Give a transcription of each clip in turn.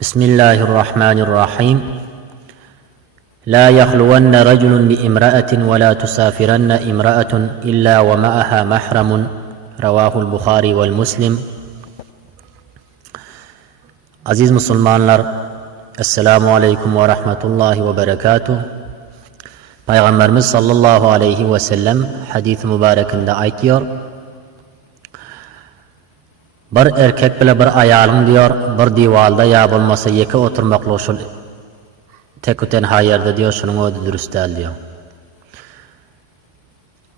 بسم الله الرحمن الرحيم. لا يخلون رجل بامرأة ولا تسافرن امرأة إلا ومعها محرم. رواه البخاري والمسلم. Aziz Müslümanlar, Esselamu Aleyküm ve Rahmetullahi ve Berekatuh. Peygamberimiz sallallahu aleyhi ve sellem hadis-i mübarekinde aytıyor. Bir erkek bile bir ayalım diyor, bir divalda ya bulmasa yeki oturmakla şul tekuten hayerde diyor, şunun ödü dürüst değil diyor.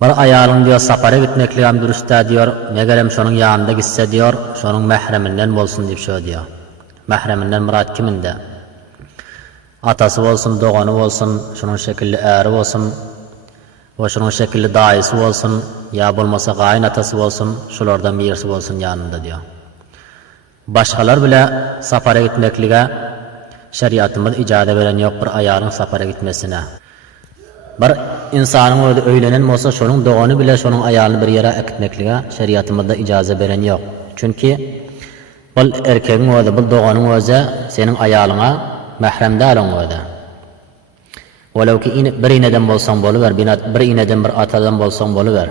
Bir ayalım diyor, safara gitmekle hem dürüst değil diyor, megerem şunun yanında gitse diyor, şunun mehreminden bolsun deyip şöyle diyor. Mehreminden murat kiminde? Atası olsun, doğanı olsun, şunun şekilli eri olsun, ve şunun şekilli dayısı olsun, ya bulmasa kaynatası olsun, şulardan birisi olsun yanında diyor. Başkalar bile safara gitmekliğe şeriatımız icade veren yok bir ayarın safara gitmesine. Bir insanın öylenen olsa şunun doğanı bile şunun ayarını bir yere ekitmekliğe şeriatımızda icaze veren yok. Çünkü bu erkeğin bu doğanın özü senin ayarına mehremdarın özü. Velev ki bir ineden bolsan boluver, bir ineden bir atadan bolsan boluver.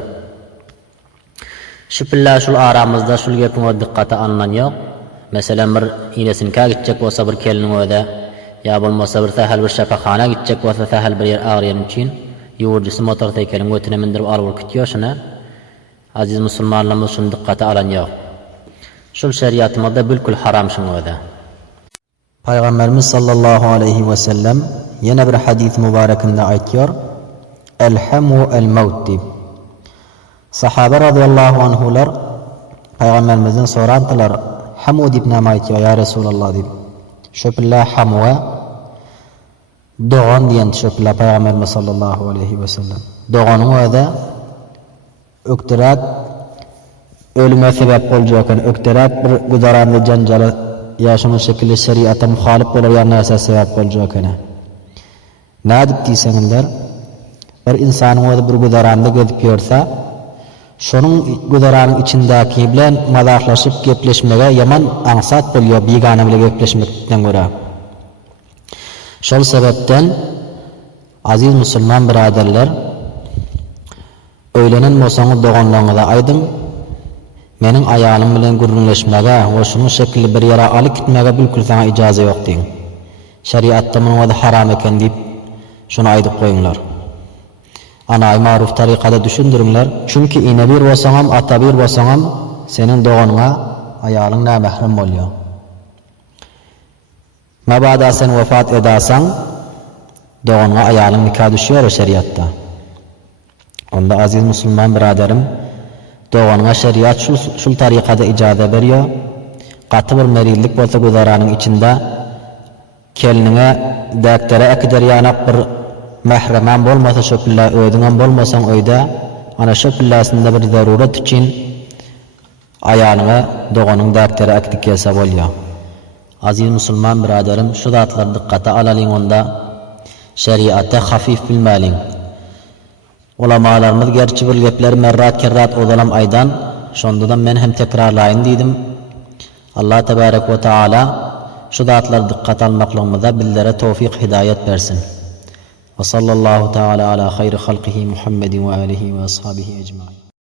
Şüphilla şul aramızda şul gepin dikkate alınan yok. Mesela bir inesin ka gidecek olsa bir kelinin öde, ya bulmasa bir sahil bir şafakhana gidecek olsa sahil bir yer ağrıyan için yuvurcusu motor tekelin götüne mindirip alıp gidiyor şuna. Aziz Müslümanlarımız şunu dikkate alan yok. Şul şeriatımızda bilkul haram şunu öde. Peygamberimiz sallallahu aleyhi ve sellem yine bir hadis mübarekinde aytıyor. El-hamu el-mevt deyip. Sahabe radıyallahu anhular Peygamberimizden sorantılar, hamu deyip ne aytıyor ya Resulallah deyip. Şöpilla hamu'a doğan diyen şöpilla Peygamberimiz sallallahu aleyhi ve sellem. Doğanın öde öktürat ölüme sebep olacakken öktürat bir güdaranlı cancalı yaşamın şekilde şeriata muhalif olan nasa sebep olacakken. Ne deyip deysenler? Bir insanın bir güdaranda gidip yorsa, şunun güdaranın içindeki bilen madahlaşıp gepleşmege yaman ansat buluyor bigane bile gepleşmekten göre. Şol sebepten aziz Müslüman biraderler, öylenen bolsaňyz doğanlaryňyza aýdym, menin ayalym bilen gürrünleşmege we şunun şekilli bir ýere alyp gitmege bilkul saňa ijaza ýok diň. Şeriatda muňa da haram eken diýip şunu aýdyp goýuňlar. Ana maruf tarikada düşündürüňler. Çünki ine bir bolsaňam, ata bir bolsaňam senin doğanyňa aýalyň nämehrem bolýar. Mabada sen wefat edasaň doğanyňa aýalyň nikah düşýär şeriatda. Onda aziz Müslüman biraderim, doğanyňa şeriat şul tarikada ijaza berýär. Gaty bir merillik bolsa güzaranyň içinde keliniňe däktere ekder ýanak bir mehremen bolmasa şöpilla ödüňem bolmasaň öýde ana şöpillasynda bir zarurat üçin aýalyňa doğanyň däktere ekdik kelse bolýar. Aziz Müslüman biraderim, şu zatlar dikkate alalyň onda şeriatda hafif bilmäliň. Ulamalarymyz gerçi bir gepler merrat odalam aýdan, şondadan men hem tekrarlaýyn diýdim. Allah tebarek ve taala şu zatlar dikkate almaklygymyza bizlere tawfik hidayet bersin. Ve sallallahu teala ala hayri halqihi Muhammedin ve alihi ve ashabihi ecmaîn.